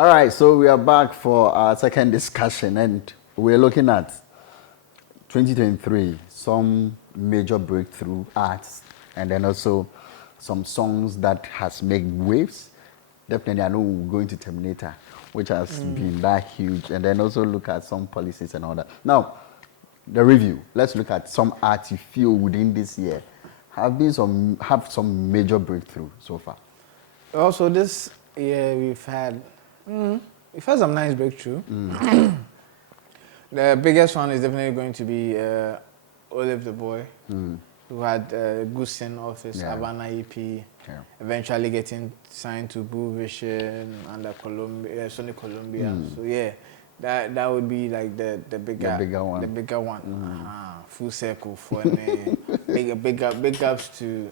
All right, so we are back for our second discussion, and we're looking at 2023, some major breakthrough arts, and then also some songs that has made waves. Definitely, I know we're going to Terminator, which has been that huge, and then also look at some policies and all that. Now, the review. Let's look at some arts you feel within this year have some major breakthrough so far. Also, this year we've had some nice breakthrough. The biggest one is definitely going to be Olive the Boy, who had Goosen off his Havana EP, eventually getting signed to Blue Vision under Sony Columbia. So yeah, that would be like the bigger one. The bigger one. Full circle for me. big ups to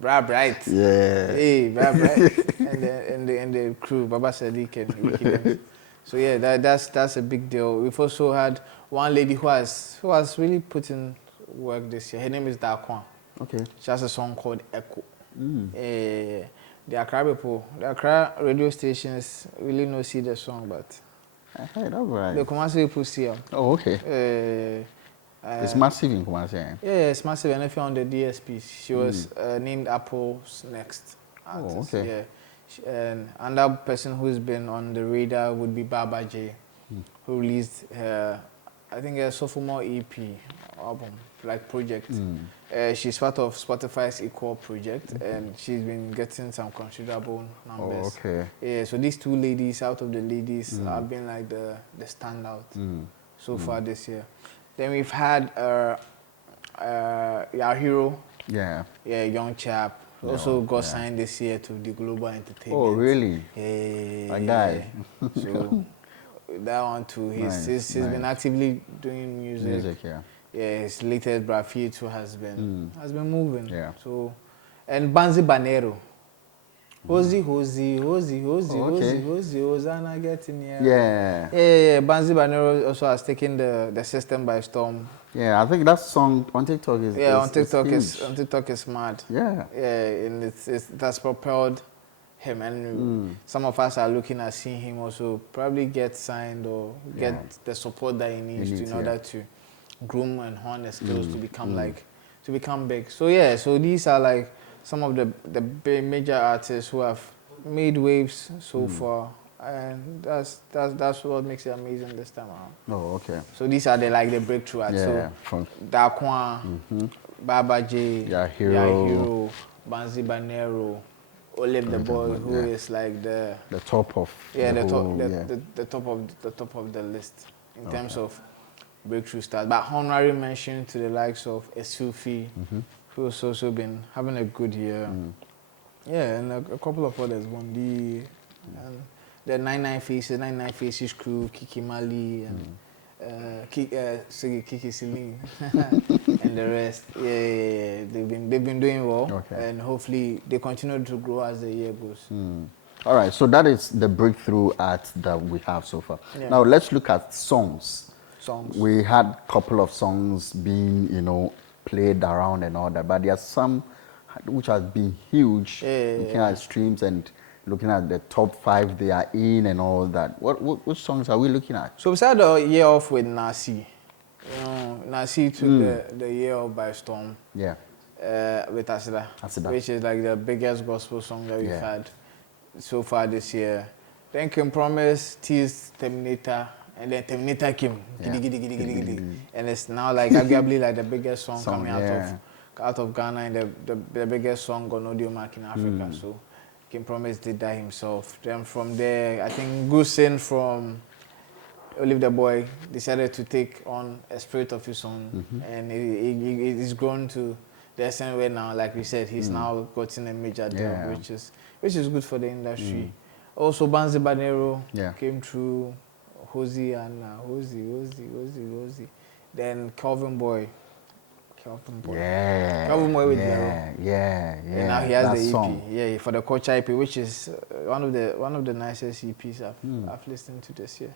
Brad Bright. Yeah. Hey, Brad Bright. and the crew, Baba Sadiq and Ricky James. So yeah, that's a big deal. We've also had one lady who has really put in work this year. Her name is Dakwan. Okay. She has a song called Echo. The Accra people, the Accra radio stations really no see the song, but hey, that's right. the Kumasi people see them. Oh, okay. It's massive in Kumasi. Yeah, it's massive. And if you're on the DSP, she was named Apple's next artist. Oh, okay. Yeah. And another person who's been on the radar would be Baba J, who released I think a sophomore EP album, like project. She's part of Spotify's Equal project, and she's been getting some considerable numbers. Oh, okay. Yeah, so these two ladies, out of the ladies, have been like the standout so far this year. Then we've had our hero. Yeah. Yeah, young chap. Also got signed this year to the Global Entertainment. Oh, really? Yeah. That guy. So that one too. He's been actively doing music. Yeah. Yeah, his latest Brafi too has been moving. Yeah. So, and Banzi Banero. Hozi, Hosanna getting here. Yeah. Yeah. Banzi Banero also has taken the system by storm. Yeah, I think that song on TikTok is on TikTok is mad. Yeah. Yeah, and it has propelled him, and some of us are looking at seeing him also probably get signed or get the support that he needs in order to groom and hone his skills to become big. So yeah, so these are like some of the big major artists who have made waves so far. And that's what makes it amazing this time around. Oh, okay. So these are the breakthrough artists. Yeah. So Dakwan, Baba J, Yahiro, Banzi Banero, Olive the Boy, who is like the top of the top of the list in terms of breakthrough stars. But honorary mention to the likes of Esufi, who's also been having a good year. Yeah, and a couple of others. The 99 Faces crew, Kiki Mali, and Kiki Celine, and the rest. Yeah, they've been doing well, and hopefully they continue to grow as the year goes. All right, so that is the breakthrough art that we have so far. Yeah. Now let's look at songs. We had a couple of songs being, played around and all that, but there are some which have been huge, looking at streams and looking at the top 5 they are in and all that. Which songs are we looking at? So we started the year off with Nasi. Nasi took the year off by storm. Yeah. With Asida, which is like the biggest gospel song that we've had so far this year. Then Kim Promise teased Terminator, and then Terminator came. And it's now like arguably like the biggest song coming out of Ghana, and the biggest song on audio mark in Africa. So Kim Promise did that himself. Then from there, I think Goosen from Olive the Boy decided to take on a spirit of his own, and he's grown to the extent where now, like we said, he's now gotten a major deal, which is good for the industry. Also, Banzi Banero came through. Hozi. Then Kelvyn Boy. Kelvyn Boy with Nero. And now he has the EP. Song. Yeah, for the Culture EP, which is one of the nicest EPs I've listened to this year.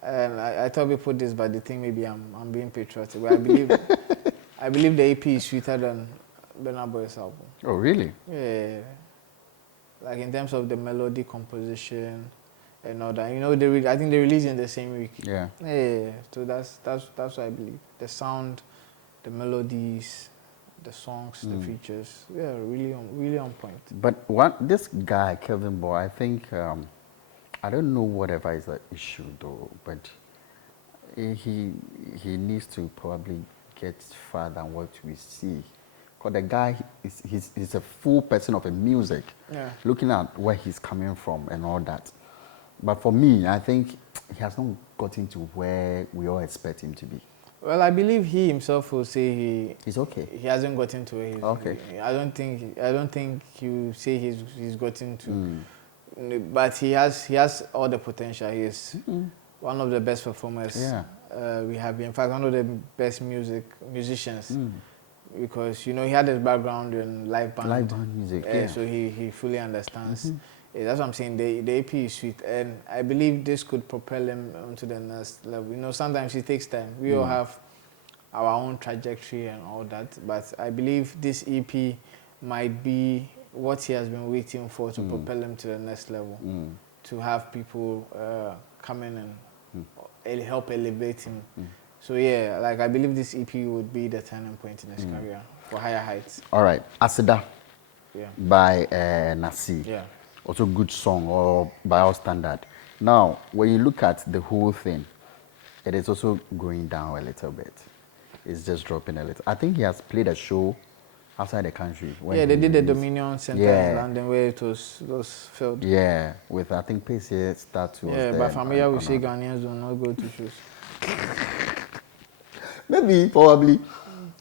And I tell people this, but they think maybe I'm being patriotic. But I believe the EP is sweeter than Burna Boy's album. Oh, really? Yeah. Like in terms of the melody composition, and all that. You know, I think they released in the same week. Yeah. Yeah. So that's what I believe. The sound, the melodies, the songs, the features. Yeah, really on point. But this guy, Kelvyn Boy, I think I don't know whatever is the issue though, but he needs to probably get further than what we see. Because the guy he's a full person of a music, looking at where he's coming from and all that. But for me, I think he has not gotten to where we all expect him to be. Well, I believe he himself will say he's okay. He hasn't gotten to where he's okay. I don't think he will say he's gotten to, but he has all the potential. He is one of the best performers we have. In fact, one of the best musicians. Because you know he had his background in live band music, so he fully understands. That's what I'm saying. The EP is sweet, and I believe this could propel him onto the next level. You know, sometimes it takes time. We all have our own trajectory and all that, but I believe this EP might be what he has been waiting for to propel him to the next level. To have people come in and help elevate him. So yeah, like I believe this EP would be the turning point in his career for higher heights. All right, Asida by Nasi. Yeah. Also good song or by our standard. Now, when you look at the whole thing, it is also going down a little bit. It's just dropping a little. I think he has played a show outside the country. They did the Dominion Center in London where it was filmed. Yeah, with I think PCA start to. Yeah, but familiar we say Ghanaians do not go to shows. Maybe, probably.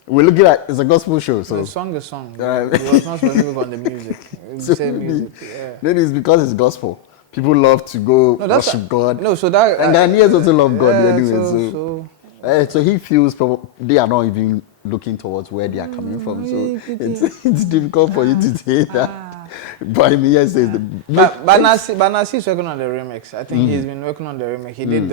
We're looking at it's a gospel show, so. The song is song. It was not specific on the music. It's the same music. Yeah. Maybe it's because it's gospel. People love to go worship God. No, so that. And Ghanaians also love God anyway. So he feels they are not even looking towards where they are coming from. So it's difficult for you to say that. But me, yes, says but Nasi is working on the remix. I think he's been working on the remix. He did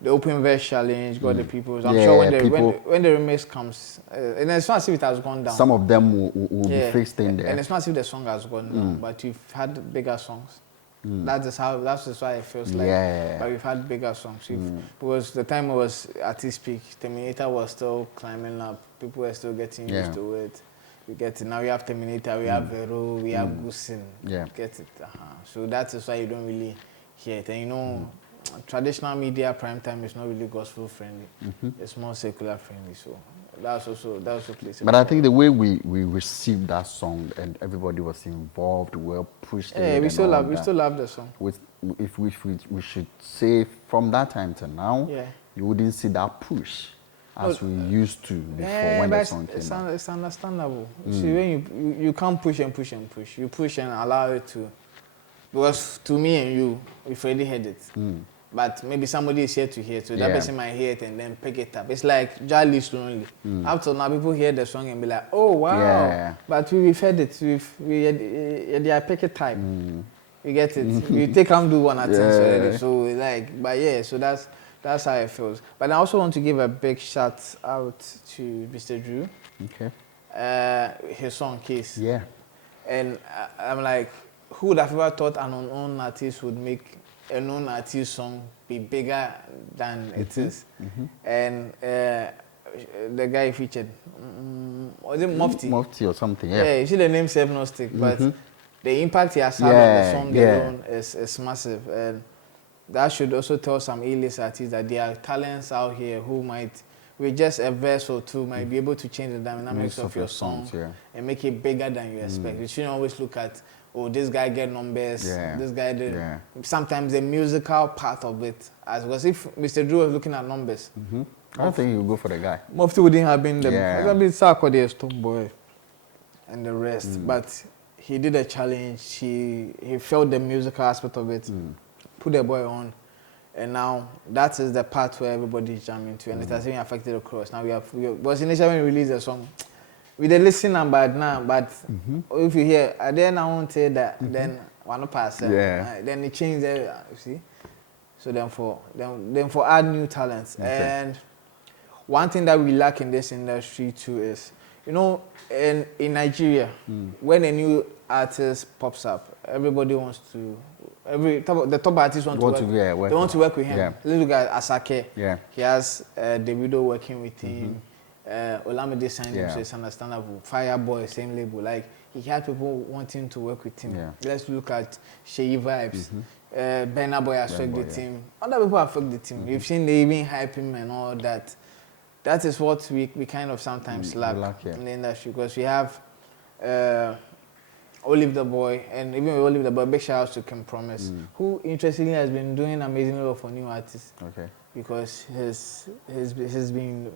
the open verse challenge, got the people. I'm sure when the remix comes, and it's not as if it has gone down. Some of them will be fixed in there. And it's not as if the song has gone down, but we've had bigger songs. That's just why it feels like. But we've had bigger songs. Because the time it was artist peak, Terminator was still climbing up. People were still getting used to it. We get it. Now we have Terminator, we have Vero, we have Gusin. Get it. So that's why you don't really hear it. And you know, traditional media prime time is not really gospel friendly. It's more secular friendly. So that also plays. But I think the way we received that song and everybody was involved, well pushed. Yeah, we still love the song. If we should say from that time to now, you wouldn't see that push as we used to before when the song came out. It's understandable. See, when you can't push and push and push, you push and allow it to. Because to me and you, we've already heard it. But maybe somebody is here to hear it, so that person might hear it and then pick it up. It's like Jali's only. Up till now, people hear the song and be like, oh, wow. But we've heard it. They are pick it type. You get it? We take and do one at already. So, like, but yeah, so that's how it feels. But I also want to give a big shout out to Mr. Drew. Okay. His song, Case. Yeah. And I'm like, who would have ever thought an unknown artist would make a known artist song be bigger than it is? And the guy featured, was it Mufti? Mufti or something, Yeah, you see the name Save No Stick, but the impact he has had on the song alone is massive. And that should also tell some A-list artists that there are talents out here who might, with just a verse or two, might be able to change the dynamics of your song and make it bigger than you expect. You shouldn't always look at, oh, this guy get numbers, this guy did. Sometimes the musical part of it, as was if Mr. Drew was looking at numbers. I don't think you go for the guy. Mufti wouldn't have been the Stonebwoy and the rest. But he did a challenge. He felt the musical aspect of it, put the boy on, and now that is the part where everybody is jamming to, and it has even affected the chorus. Now was initially when we released the song, we did listen number now, but if you hear, then I won't say that, then one pass, then it changed you see. So then for add new talents. And one thing that we lack in this industry too is, you know, in Nigeria, when a new artist pops up, everybody wants to the top artists want to work. They want to work with him. Yeah. Little guy Asake. Yeah. He has Davido working with him. Olamide signed him, so it's understandable. Fireboy, same label. Like he had people wanting to work with him. Yeah. Let's look at Sheyi Vibes. Burna Boy has fucked the team. Other people have fucked the team. You've seen they even hype him and all that. That is what we kind of sometimes lack in the industry, because we have Olive the Boy, and even with Olive the Boy, big shout out to Kim Promise, who interestingly has been doing amazingly well for new artists. Okay. Because he's been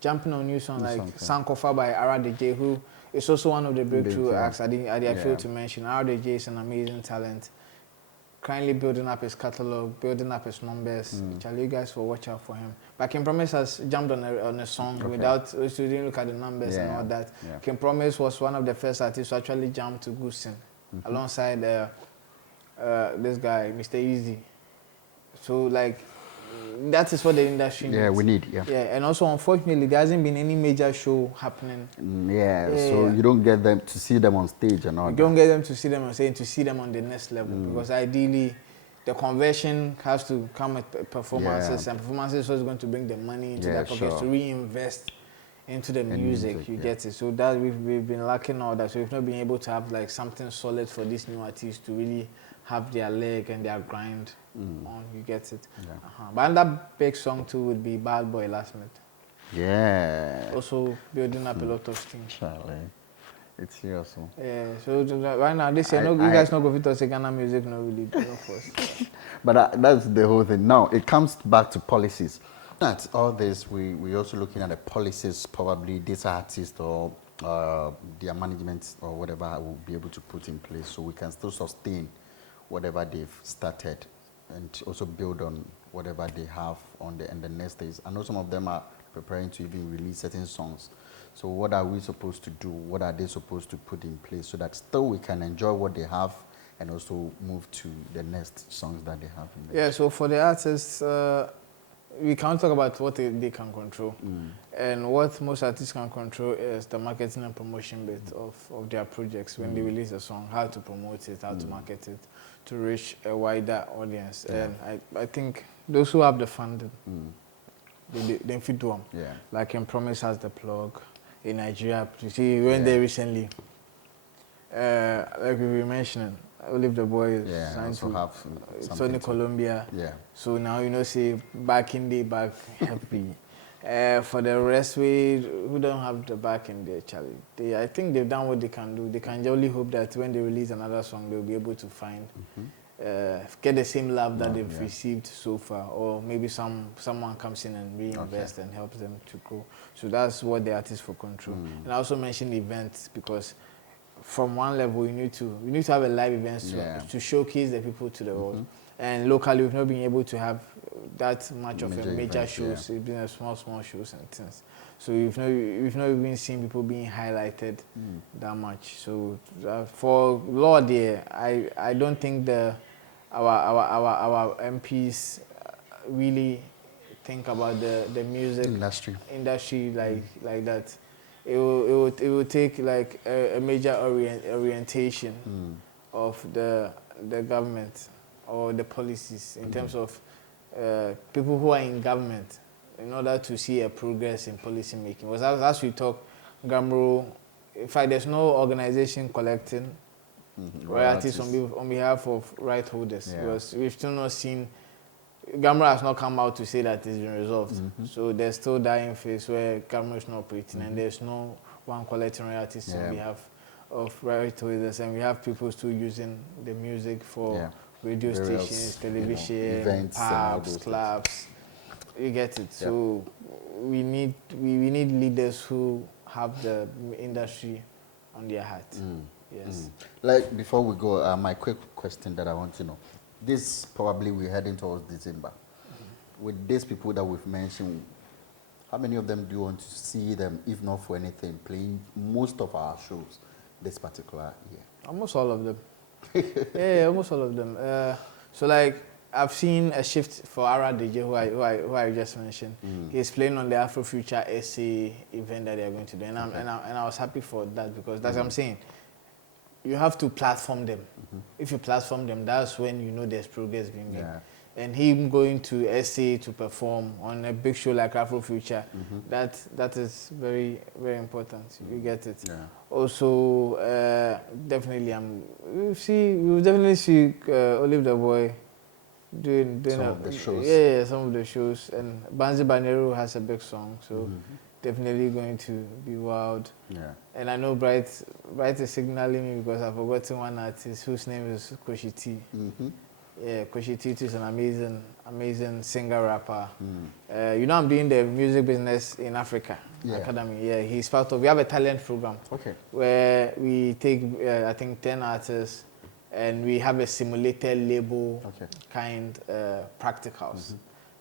jumping on new songs like Sankofa by RDJ, who is also one of the breakthrough acts I failed to mention. RDJ is an amazing talent. Kindly building up his catalog, building up his numbers. Charlie, you guys will watch out for him. But Kim Promise has jumped on a song without didn't look at the numbers and all that. Yeah. Kim Promise was one of the first artists to actually jump to Goosen alongside this guy, Mr. Easy. So like that is what the industry needs. Yeah, we need. Yeah, and also unfortunately there hasn't been any major show happening. So you don't get them to see them on stage and all. You don't get them to see them on stage, to see them on the next level, because ideally the conversion has to come with performances, and performances is what's going to bring the money into their pockets to reinvest into the music. You get it. So that we've been lacking all that. So we've not been able to have like something solid for these new artists to really have their leg and their grind on. You get it. But another big song too would be Bad Boy Last Minute. Yeah. Also building up a lot of steam. Charlie. It's here so. Yeah, so right now they say you guys not go to say Ghana music no really do for us. But that's the whole thing. Now it comes back to policies. At all this, we're also looking at the policies probably this artist or their management or whatever will be able to put in place, so we can still sustain whatever they've started and also build on whatever they have on the next days. I know some of them are preparing to even release certain songs. So what are we supposed to do? What are they supposed to put in place so that still we can enjoy what they have and also move to the next songs that they have in there? Yeah, so for the artists, we can't talk about what they can control. And what most artists can control is the marketing and promotion bit of their projects. When they release a song, how to promote it, how to market it, to reach a wider audience. And I think those who have the funding, they fit to them. Like in Promise has the plug. In Nigeria, you see, we went there recently. Like we were mentioning, Olive the Boy is signed to Sony Colombia. So now, see, back in the back, happy. For the rest, who don't have the back in there, Charlie, I think they've done what they can do. They can only hope that when they release another song, they'll be able to find, get the same love that they've received so far, or maybe someone comes in and reinvest and helps them to grow. So that's what the artist for control. And I also mentioned events, because from one level we need to have a live event to showcase the people to the world. And locally we've not been able to have that much of a major shows. It's been a small shows and things. So we've not even seen people being highlighted that much. So for Lord, I don't think our MPs really think about the music industry like that. It will take like a major orientation of the government or the policies in terms of people who are in government, in order to see a progress in policy making. Because as we talk, Gamro, in fact, there's no organization collecting royalties on behalf of right holders. Because we've still not seen, Gamro has not come out to say that it's been resolved. So there's still that phase where Gamro is not operating, and there's no one collecting royalties on behalf of right holders. And we have people still using the music for radio stations, television, events, pubs, clubs. You get it. So we need leaders who have the industry on their heart. Yes. Like before we go, my quick question that I want to know. This probably we're heading towards December. With these people that we've mentioned, how many of them do you want to see them, if not for anything, playing most of our shows this particular year? Almost all of them. Almost all of them. So like I've seen a shift for RDJ, who I just mentioned. He's playing on the Afrofuture SA event that they are going to do, and I was happy for that, because that's what I'm saying. you have to platform them. If you platform them, that's when you know there's progress being made. Yeah. And him going to SA to perform on a big show like Afrofuture, that is very, very important. You get it. Yeah. Also, definitely, we'll definitely see Olive the Boy doing some of the shows. Yeah, some of the shows. And Banzi Banero has a big song, so definitely going to be wild. Yeah. And I know Bright is signaling me because I've forgotten one artist whose name is Koshi T. Yeah, Koshi T is an amazing singer rapper. You know, I'm doing the music business in Africa Academy. Yeah, he's part of. We have a talent program. Okay. Where we take I think 10 artists, and we have a simulated label kind practicals.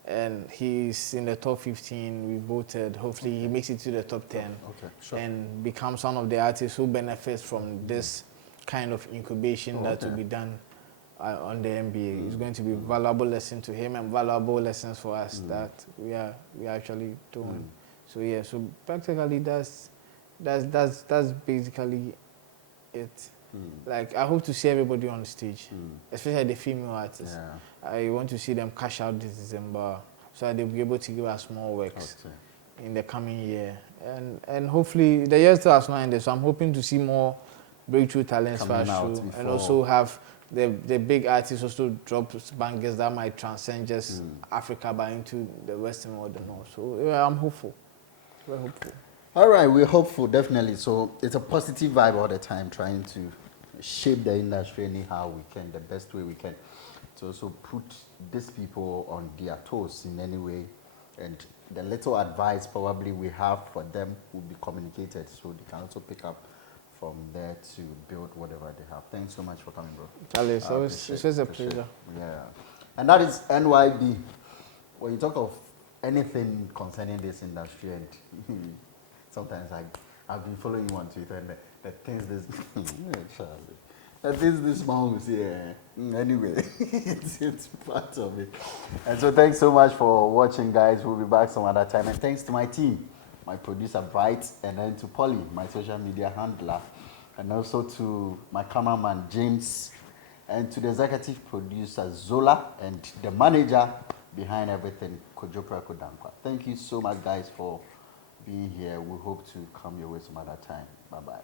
And he's in the top 15. We voted. Hopefully, he makes it to the top 10. Okay, sure. And becomes one of the artists who benefits from this kind of incubation that will be done on the NBA. It's going to be a valuable lesson to him and valuable lessons for us that we are actually doing. So yeah, so practically that's basically it. Like I hope to see everybody on the stage, especially the female artists. Yeah. I want to see them cash out this December so that they'll be able to give us more works in the coming year. And hopefully the year still has not ended, so I'm hoping to see more breakthrough talents for us and also have the big artists also drop bangers that might transcend just Africa but into the Western world and all. So yeah, I'm hopeful. We're hopeful. All right, we're hopeful, definitely. So it's a positive vibe all the time, trying to shape the industry anyhow we can, the best way we can, to also put these people on their toes in any way. And the little advice probably we have for them will be communicated, so they can also pick up from there to build whatever they have. Thanks so much for coming, bro. Charlie, it's always a pleasure. Yeah. And that is NYB. When you talk of anything concerning this industry, and sometimes I've been following you on Twitter, and the things this man will say, anyway, it's part of it. And so thanks so much for watching, guys. We'll be back some other time. And thanks to my team, my producer Bright, and then to Polly, my social media handler, and also to my cameraman James, and to the executive producer Zola, and the manager behind everything, Kojopra Kodankwa. Thank you so much, guys, for being here. We hope to come your way some other time. Bye-bye.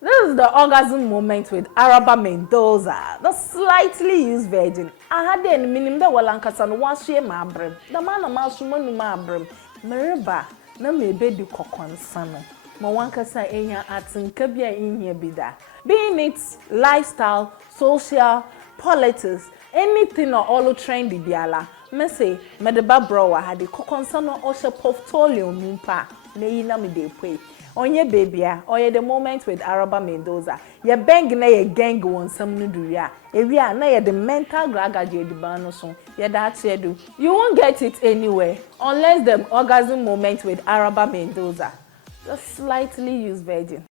This is the orgasm moment with Araba Mendoza, the slightly used virgin. I had the minimum that Walankasan was ye mabrem. The man of Masumanu mabrem. Mereba, no me bedi kokonsano. Mawankasa enya atin kabia inye bida. Being it lifestyle, social, politics, anything or all trendy biala. Me say, medeba browa had the kokonsano osha portfolio mumpa. Ne yina me de pay. Onye babya, oye the moment with Araba Mendoza. Ye bang na ye gang won some nuduria. Area na ye the mental gragaje di bano son. Ye that's ye do. You won't get it anywhere unless the orgasm moment with Araba Mendoza. Just slightly used virgin.